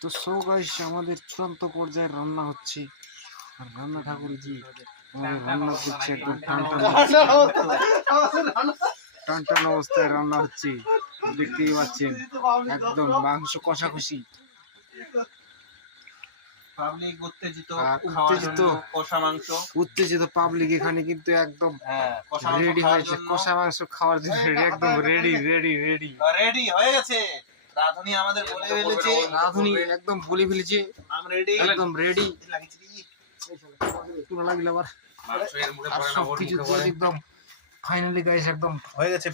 তো so guys আমাদের চূড়ান্ত পর্যায়ে রান্না হচ্ছে আর রান্না ঠাকুরজি আমাদের রান্না করছে একদম টান টান অবস্থায় রান্না হচ্ছে দেখতেই পাচ্ছেন একদম মাংস কষাকষি পাবলিক উত্তেজিত উত্তেজিত পাবলিক এখানে কিন্তু একদম রেডি হয়েছে কষা মাংস খাওয়ার জন্য একদম রেডি হয়ে গেছে। রাধুনি আমাদের বলে ফেলেছে, রাধুনি একদম বলে ফেলেছে আমরা রেডি, একদম রেডি। পুরো লাগলে আবার সব কিছু একদম ফাইনালি গাইস একদম হয়ে গেছে।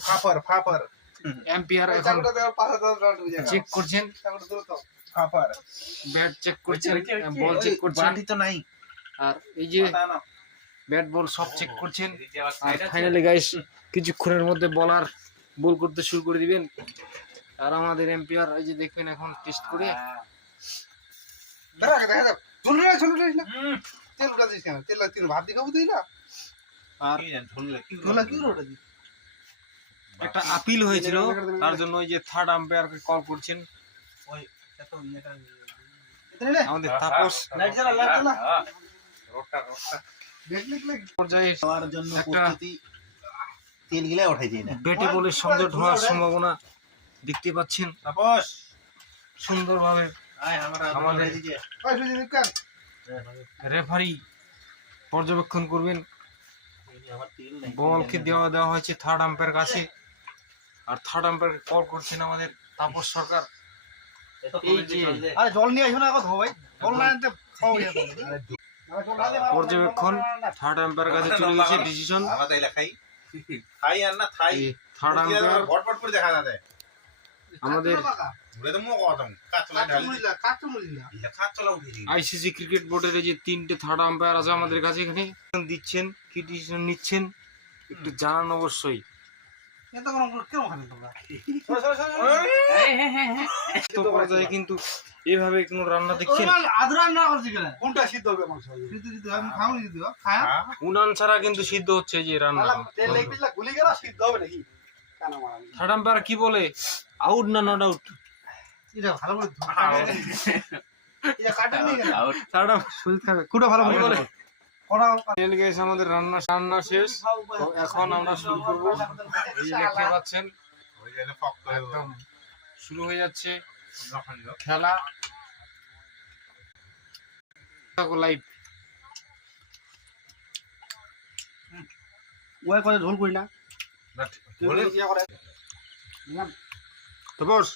ফাপার এম্পিয়ার এখন চেক করছেন, ফাপার ব্যাট চেক করছেন, বল চেক করছেন, বাটি তো নাই, আর এই যে ব্যাট বল সব চেক করছেন। আর ফাইনালি গাইস কিছুক্ষণের মধ্যে বল করতে শুরু করে দিবেন। আর আমাদের এম্পিয়ার এই যে দেখবেন এখন টেস্ট করে আর একটা আপিল হয়েছিল তার জন্য ওই যে থার্ড আম্পায়ারকে কল করছেন আমাদের তাপস পর্যায়ে একটা তেল গিলা উঠাই দিই না, ব্যাটে বলের সংযোগ হওয়ার সম্ভাবনা দেখতে পাচ্ছেন। তাপস সুন্দরভাবে আমাদের রেফারি পর্যবেক্ষণ করবেন। বলকে দেওয়া হয়েছে থার্ড আম্পায়ার কাছে, আর থার্ড আম্পায়ার কল করছেন আমাদের তাপস সরকার। এই যে জল নিয়ে আসো না, ভাই জল না আনতে পর্যবেক্ষণ থার্ড আম্পায়ার কাছে চলে গেছে ডিসিশন। খাই আর না খাই, থার্ড আম্পায়ার ভটভট করে দেখা যায় আমাদের আমাদের আইসিসি ক্রিকেট বোর্ডের যে 3টে থার্ড আম্পায়ার আছে আমাদের কাছে, এখানে দিচ্ছেন কি ডিসিশন নিচ্ছেন একটু জানান অবশ্যই। তো পর্যায়ে কিন্তু এভাবে কোনো রান্না দেখছেন উনান ছাড়া কিন্তু সিদ্ধ হচ্ছে যে রান্না। থার্ড আম্পায়ার কি বলে, আউট না নট আউট? আমাদের রান্না শেষ, এখন আমরা শুরু করবো। এই যে দেখতে পাচ্ছেন একদম শুরু হয়ে যাচ্ছে খেলা লাইভ। ঝোল করি না তো বস